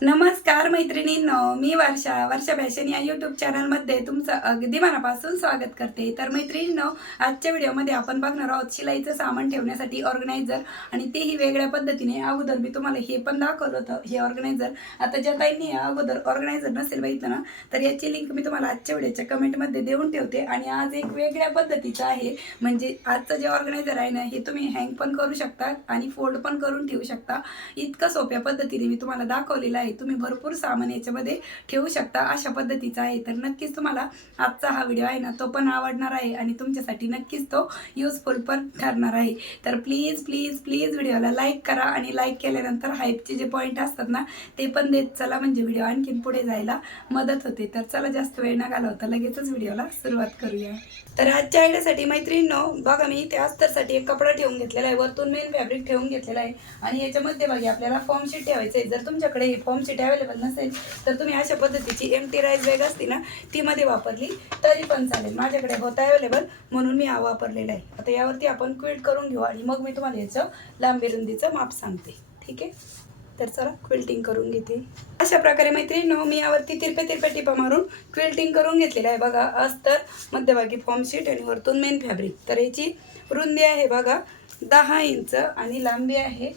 नमस्कार मैत्रिणींनो, मी वर्षा फॅशन या यूट्यूब चॅनलमध्ये तुमचं अगदी मनापासून स्वागत करते. तर मैत्रिणींनो, आजच्या व्हिडिओमध्ये आपण बघणार आहोत शिलाईचं सामान ठेवण्यासाठी ऑर्गनायझर, आणि तेही वेगळ्या पद्धतीने. अगोदर मी तुम्हाला हे पण दाखवलं होतं, हे ऑर्गनायझर. आता ज्या ताईंनी अगोदर ऑर्गनायझर नसेल बघितलं ना, तर याची लिंक मी तुम्हाला आजच्या व्हिडिओच्या कमेंटमध्ये देऊन ठेवते. आणि आज एक वेगळ्या पद्धतीचं आहे, म्हणजे आजचं जे ऑर्गनायझर आहे ना, हे तुम्ही हँग पण करू शकता आणि फोल्ड पण करून ठेवू शकता. इतकं सोप्या पद्धतीने मी तुम्हाला दाखवलेलं आहे. तुम्ही भरपूर सामान याच्यामध्ये ठेवू शकता, अशा पद्धतीचा आहे. तर नक्कीच तुम्हाला आजचा हा व्हिडिओ आहे ना, तो पण आवडणार आहे आणि तुमच्यासाठी नक्कीच तो युजफुल पण ठरणार आहे. तर प्लीज प्लीज प्लीज व्हिडिओला लाईक करा, आणि लाईक केल्यानंतर हाईपचे जे पॉईंट असतात ना, ते पण देत चला, म्हणजे व्हिडिओ आणखीन पुढे जायला मदत होते. तर चला, जास्त वेळ न घालवता लगेचच व्हिडिओला सुरुवात करूया. तर आजच्या आयडियासाठी मैत्रिणींनो, बघा मी इथे अस्तरसाठी एक कपडा ठेवून घेतलेला आहे, वरतून मेन फॅब्रिक ठेवून घेतलेला आहे, आणि याच्यामध्ये बघा आपल्याला फॉर्म शीट ठेवायचं आहे. जर तुमच्याकडे हे फॉर्म शीट अवेलेबल नसेल तर तुम्ही अशा पद्धतीची एम्प्टी राईस बॅग असते ना, ती मध्ये वापरली तरी पण चालेल. माझ्याकडे होता अवेलेबल म्हणून मी हा वापरलेला आहे. आता यावरती आपण क्विल्ट करून घेऊ, आणि मग मी तुम्हाला याचं लांबी रुंदीचं माप सांगते, ठीक आहे. तर चला, क्विल्टिंग करून घेते. अशा प्रकारे मैत्रिणींनो, मी यावरती तिरपे टिपा मारून क्विल्टिंग करून घेतलेलं आहे. बघा, अस्तर, मध्यभागी फॉर्म शीट आणि वरतून मेन फॅब्रिक. तर याची रुंदी आहे बघा 10 इंच, आणि लांबी आहे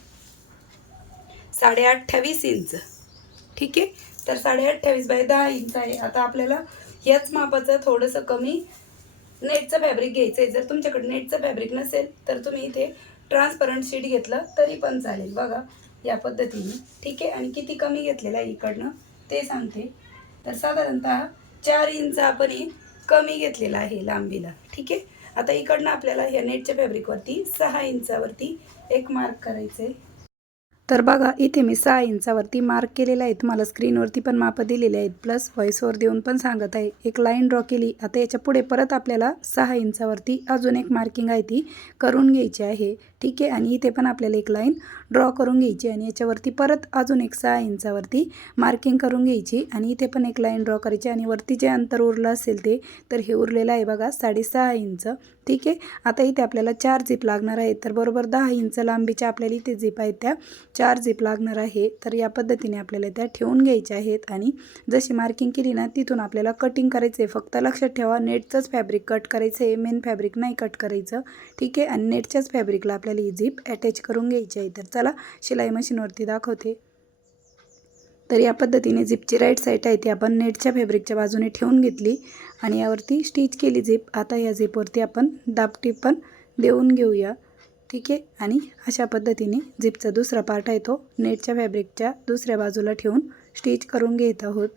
28.5 इंच, ठीक आहे. तर 28.5 बाय 10 इंच आहे. आता आपल्याला याच मापाचं थोडंसं कमी नेटचं फॅब्रिक घ्यायचं आहे. जर तुमच्याकडे नेटचं फॅब्रिक नसेल तर तुम्ही इथे ट्रान्सपरंट शीट घेतलं तरी पण चालेल. बघा, या पद्धतीने, ठीक आहे. आणि किती कमी घेतलेलं आहे इकडनं ते सांगते. तर साधारणतः 4 इंच आपण कमी घेतलेला आहे लांबीला, ठीक आहे. आता इकडनं आपल्याला ह्या नेटच्या फॅब्रिकवरती 6 इंचावरती एक मार्क करायचं आहे. तर बघा, इथे मी 6 इंचावरती मार्क केलेला आहे. तुम्हाला स्क्रीनवरती पण मापं दिलेले आहेत, प्लस व्हॉईसवर देऊन पण सांगत आहे. एक लाईन ड्रॉ केली. आता याच्या पुढे परत आपल्याला 6 इंचावरती अजून एक मार्किंग आहे, ती करून घ्यायची आहे, ठीक आहे. आणि इथे पण आपल्याला एक लाईन ड्रॉ करून घ्यायची, आणि याच्यावरती परत अजून एक 6 इंचावरती मार्किंग करून घ्यायची, आणि इथे पण एक लाईन ड्रॉ करायची. आणि वरती जे अंतर उरलं असेल ते, तर हे उरलेलं आहे बघा 6.5 इंच, ठीक आहे. आता इथे आपल्याला 4 झिप लागणार आहेत. तर बरोबर 10 इंच लांबीच्या आपल्याला इथे झिप आहेत, त्या 4 झिप लागणार आहे. तर या पद्धतीने आपल्याला त्या ठेवून घ्यायच्या आहेत, आणि जशी मार्किंग केली ना, तिथून आपल्याला कटिंग करायचं आहे. फक्त लक्षात ठेवा, नेटचंच फॅब्रिक कट करायचं आहे, मेन फॅब्रिक नाही कट करायचं, ठीक आहे. आणि नेटच्याच फॅब्रिकला आपल्याला ही झिप अटॅच करून घ्यायची आहे. तर चला, शिलाई मशीनवरती दाखवते. तर या पद्धतीने झिपची राईट साईड आहे ती आपण नेटच्या फॅब्रिकच्या बाजूने ठेवून घेतली, आणि यावरती स्टिच केली झिप. आता या झिपवरती आपण दाबटीप पण देऊन घेऊया, ठीक आहे. आणि अशा पद्धतीने झिपचा दुसरा पार्ट आहे तो नेटच्या फॅब्रिकच्या दुसऱ्या बाजूला ठेवून स्टिच करून घेत आहोत,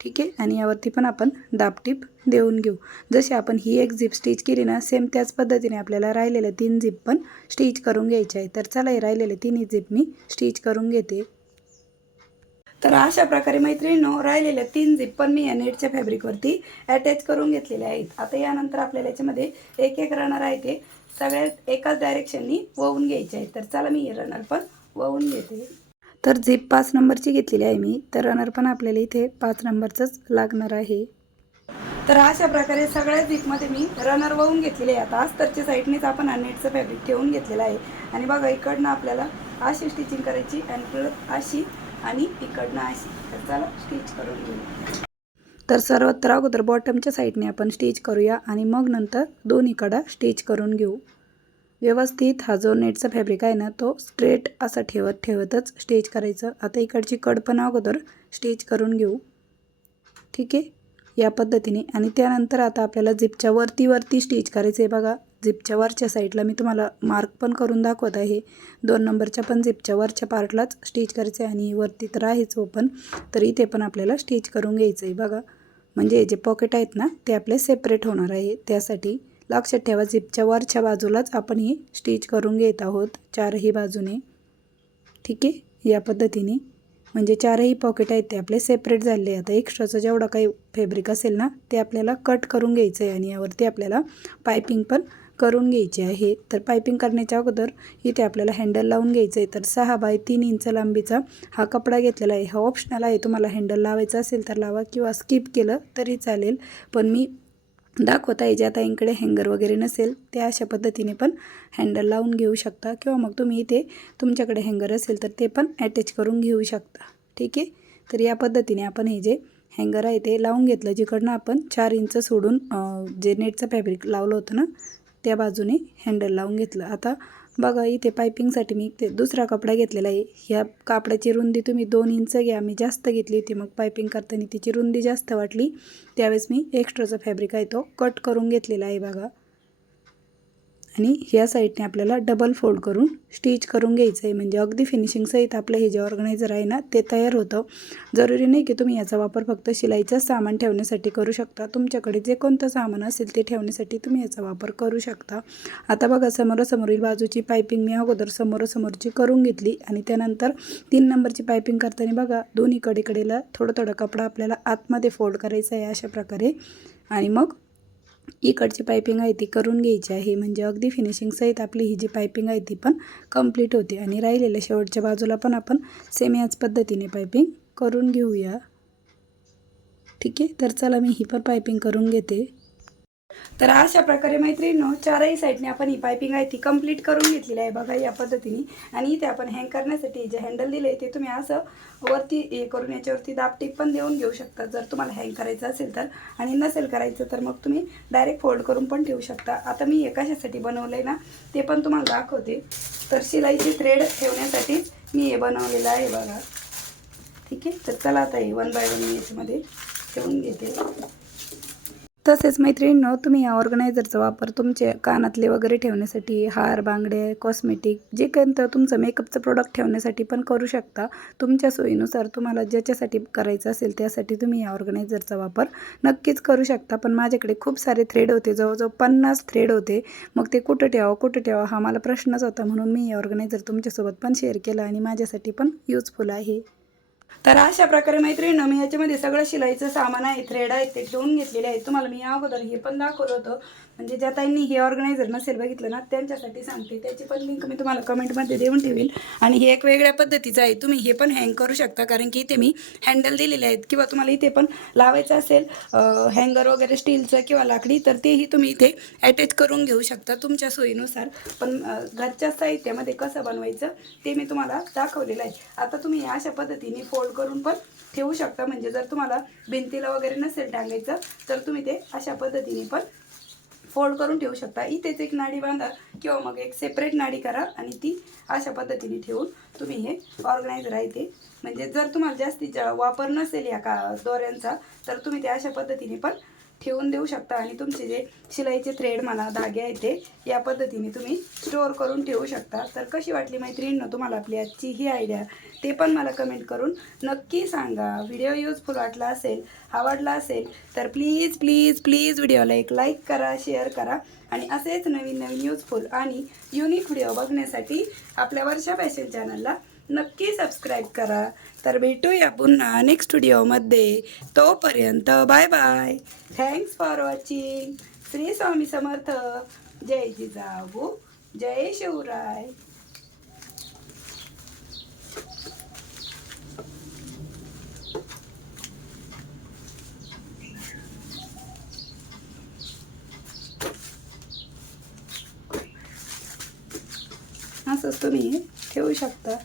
ठीक आहे. आणि यावरती पण आपण दाबटीप देऊन घेऊ. जशी आपण ही एक झिप स्टिच केली ना, सेम त्याच पद्धतीने आपल्याला राहिलेल्या 3 झिप पण स्टिच करून घ्यायच्या आहे. तर चला, हे राहिलेले 3 झिप मी स्टिच करून घेते. तर अशा प्रकारे मैत्रिणींनो, राहिलेल्या 3 झिप पण मी या नेटच्या फॅब्रिकवरती अटॅच करून घेतलेल्या आहेत. आता यानंतर आपल्याला याच्यामध्ये एक एक रनर आहे ते सगळ्यात एकाच डायरेक्शननी वळून घ्यायचे आहेत. तर चला, मी हे रनर पण वळून घेते. तर झिप 5 नंबरची घेतलेली आहे मी, तर रनर पण आपल्याला इथे 5 नंबरचंच लागणार आहे. तर अशा प्रकारे सगळ्या झिपमध्ये मी रनर वळून घेतलेले आहे. आता अस्तरच्या साईडनेच आपण हा नेटचं फॅब्रिक ठेवून घेतलेलं आहे, आणि बघा, इकडनं आपल्याला अशी स्टिचिंग करायची, आणि परत अशी, आणि इकडनं अशी. तर चला, स्टिच करून घेऊ. तर सर्वत्र अगोदर बॉटमच्या साईडने आपण स्टिच करूया, आणि मग नंतर दोन्हीकडं स्टिच करून घेऊ व्यवस्थित. हा जो नेटचा फॅब्रिक आहे ना, तो स्ट्रेट असा ठेवतच स्टिच करायचं. आता इकडची कड पण अगोदर स्टिच करून घेऊ, ठीक आहे, या पद्धतीने. आणि त्यानंतर आता आपल्याला झिपच्या वरती स्टिच करायचं आहे. बघा, झिपच्या वरच्या साईडला मी तुम्हाला मार्क पण करून दाखवत आहे. 2 नंबरच्या पण झिपच्या वरच्या पार्टलाच स्टिच करायचं आहे, आणि वरती तर आहेच ओपन, तर इथे पण आपल्याला स्टिच करून घ्यायचं आहे. बघा, म्हणजे जे पॉकेट आहेत ना, ते आपले सेपरेट होणार आहे. त्यासाठी लक्षात ठेवा, झिपच्या वरच्या बाजूलाच आपण ही स्टिच करून घेत आहोत, 4ही बाजूने, ठीक आहे, या पद्धतीने. म्हणजे 4ही पॉकेट आहेत ते आपले सेपरेट झाले. आता एक्स्ट्राचं जेवढं काही फॅब्रिक असेल ना, ते आपल्याला कट करून घ्यायचं आहे, आणि यावरती आपल्याला पायपिंग पण करून घ्यायची आहे. तर पायपिंग करण्याच्या अगोदर इथे आपल्याला हँडल लावून घ्यायचं आहे. तर 6 बाय 3 इंच लांबीचा हा कपडा घेतलेला आहे. हा ऑप्शनल आहे, तुम्हाला हँडल लावायचं असेल तर लावा, किंवा स्किप केलं तरी चालेल. पण मी दाखवत आहे, ज्या ताईंकडे हँगर वगैरे नसेल त्या अशा पद्धतीने पण हँडल लावून घेऊ शकता, किंवा मग तुम्ही इथे तुमच्याकडे हँगर असेल तर ते पण अटॅच करून घेऊ शकता, ठीक आहे. तर या पद्धतीने आपण हे जे हँगर आहे ते लावून घेतलं. जिकडनं आपण 4 इंच सोडून जे नेटचं फॅब्रिक लावलं होतं ना त्या बाजूने हँडल लावून घेतलं. आता बघा इथे पायपिंगसाठी मी ते दुसरा कपडा घेतलेला आहे. ह्या कापडाची रुंदी तुम्ही 2 इंच घ्या. मी जास्त घेतली होती, मग पायपिंग करताना तिची रुंदी जास्त वाटली, त्यावेळेस मी एक्स्ट्राचा फॅब्रिक आहे तो कट करून घेतलेला आहे बघा. आणि ह्या साईडने आपल्याला डबल फोल्ड करून स्टिच करून घ्यायचं आहे. म्हणजे अगदी फिनिशिंगसहित आपलं हे जे ऑर्गनायझर आहे ना ते तयार होतं. जरुरी नाही की तुम्ही याचा वापर फक्त शिलाईचं सामान ठेवण्यासाठी करू शकता. तुमच्याकडे जे कोणतं सामान असेल ते ठेवण्यासाठी तुम्ही याचा वापर करू शकता. आता बघा समोरासमोरील बाजूची पायपिंग मी अगोदर समोरासमोरची करून घेतली आणि त्यानंतर 3 नंबरची पायपिंग करताना बघा दोन्ही कडेला थोडं थोडं कपडा आपल्याला आतमध्ये फोल्ड करायचा आहे अशा प्रकारे. आणि मग इकडची पायपिंग आहे ती करून घ्यायची आहे. म्हणजे अगदी फिनिशिंगसहित आपली ही जी पायपिंग आहे ती पण कंप्लीट होते. आणि राहिलेल्या शेवटच्या बाजूला पण आपण सेम याच पद्धतीने पायपिंग करून घेऊया. ठीक आहे, तर चला मी ही पण पायपिंग करून घेते. तर अशा प्रकारे मैत्रिणींनो चारही साईडने आपण ही पायपिंग आहे ती कंप्लीट करून घेतलेली आहे बघा या पद्धतीने. आणि इथे आपण हँग करण्यासाठी जे हँडल दिले ते तुम्ही असं वरती हे करून याच्यावरती दाबटीप पण देऊन घेऊ शकता जर तुम्हाला हँग करायचं असेल तर. आणि नसेल करायचं तर मग तुम्ही डायरेक्ट फोल्ड करून पण ठेवू शकता. आता मी हे कशासाठी बनवलं आहे ना ते पण तुम्हाला दाखवते. तर शिलाईची थ्रेड ठेवण्यासाठीच मी हे बनवलेलं आहे बघा. ठीक आहे, तर चला आता हे 1 बाय 1 मी याच्यामध्ये ठेवून घेते. तसेच मैत्रिणींनो तुम्ही या ऑर्गनायझरचा वापर तुमचे कानातले वगैरे ठेवण्यासाठी, हार, बांगडे, कॉस्मेटिक जे कोणतं तुमचं मेकअपचं प्रोडक्ट ठेवण्यासाठी पण करू शकता. तुमच्या सोयीनुसार तुम्हाला ज्याच्यासाठी करायचं असेल त्यासाठी तुम्ही या ऑर्गनायझरचा वापर नक्कीच करू शकता. पण माझ्याकडे खूप सारे थ्रेड होते, जवळजवळ 50 थ्रेड होते. मग ते कुठं ठेवावं हा मला प्रश्नच होता. म्हणून मी हे ऑर्गनायझर तुमच्यासोबत पण शेअर केलं आणि माझ्यासाठी पण युजफुल आहे. तर अशा प्रकारे मैत्रिणींनो मी याच्यामध्ये सगळं शिलाईचं सामान आहे, थ्रेड आहेत ते ठेवून घेतलेले आहेत. तुम्हाला मी अगोदर हे पण दाखवलं होतं. म्हणजे ज्या ताईंनी हे ऑर्गनायझर नसेल बघितलं ना त्यांच्यासाठी सांगते. त्याची पण लिंक मी तुम्हाला कमेंटमध्ये देऊन ठेवेल. आणि हे एक वेगळ्या पद्धतीचं आहे. तुम्ही हे पण हँग करू शकता कारण की इथे मी हँडल दिलेले आहेत. किंवा तुम्हाला इथे पण लावायचं असेल हँगर वगैरे स्टीलचं किंवा लाकडी तर तेही तुम्ही इथे अटॅच करून घेऊ शकता तुमच्या सोयीनुसार. पण घरच्या साहित्यामध्ये कसं बनवायचं ते मी तुम्हाला दाखवलेलं आहे. आता तुम्ही अशा पद्धतीने फोल्ड करून पण ठेवू शकता. म्हणजे जर तुम्हाला भिंतीला वगैरे नसेल टांगायचं तर तुम्ही ते अशा पद्धतीने पण फोल्ड करून ठेवू शकता. इथेच एक नाडी बांधा किंवा मग एक सेपरेट नाडी करा आणि ती अशा पद्धतीने ठेवून तुम्ही हे ऑर्गनायझर आहे ते म्हणजे जर तुम्हाला जास्तीचा वापर नसेल या दोऱ्यांचा तर तुम्ही ते अशा पद्धतीने पण ठेवून देऊ शकता. आणि तुमचे जे शिलाईचे थ्रेड म्हणा धागे आहेत ते या पद्धतीने तुम्ही स्टोअर करून ठेवू शकता. तर कशी वाटली मैत्रिणींनो तुम्हाला आपली आजची ही आयडिया ते पण मला कमेंट करून नक्की सांगा. व्हिडिओ युजफुल वाटला असेल, आवडला असेल तर प्लीज प्लीज प्लीज व्हिडिओला एक लाईक करा, शेअर करा. आणि असेच नवीन नवीन युजफुल आणि युनिक व्हिडिओ बघण्यासाठी आपल्या वर्षा फॅशन चॅनलला नक्की सबस्क्राईब करा. तर भेटूया पुन्हा नेक्स्ट व्हिडिओमध्ये. तोपर्यंत bye bye. Thanks for watching. Shri Swami Samarth. जय जिजाऊ, जय शिवराय. असंच तुम्ही ठेवू शकता.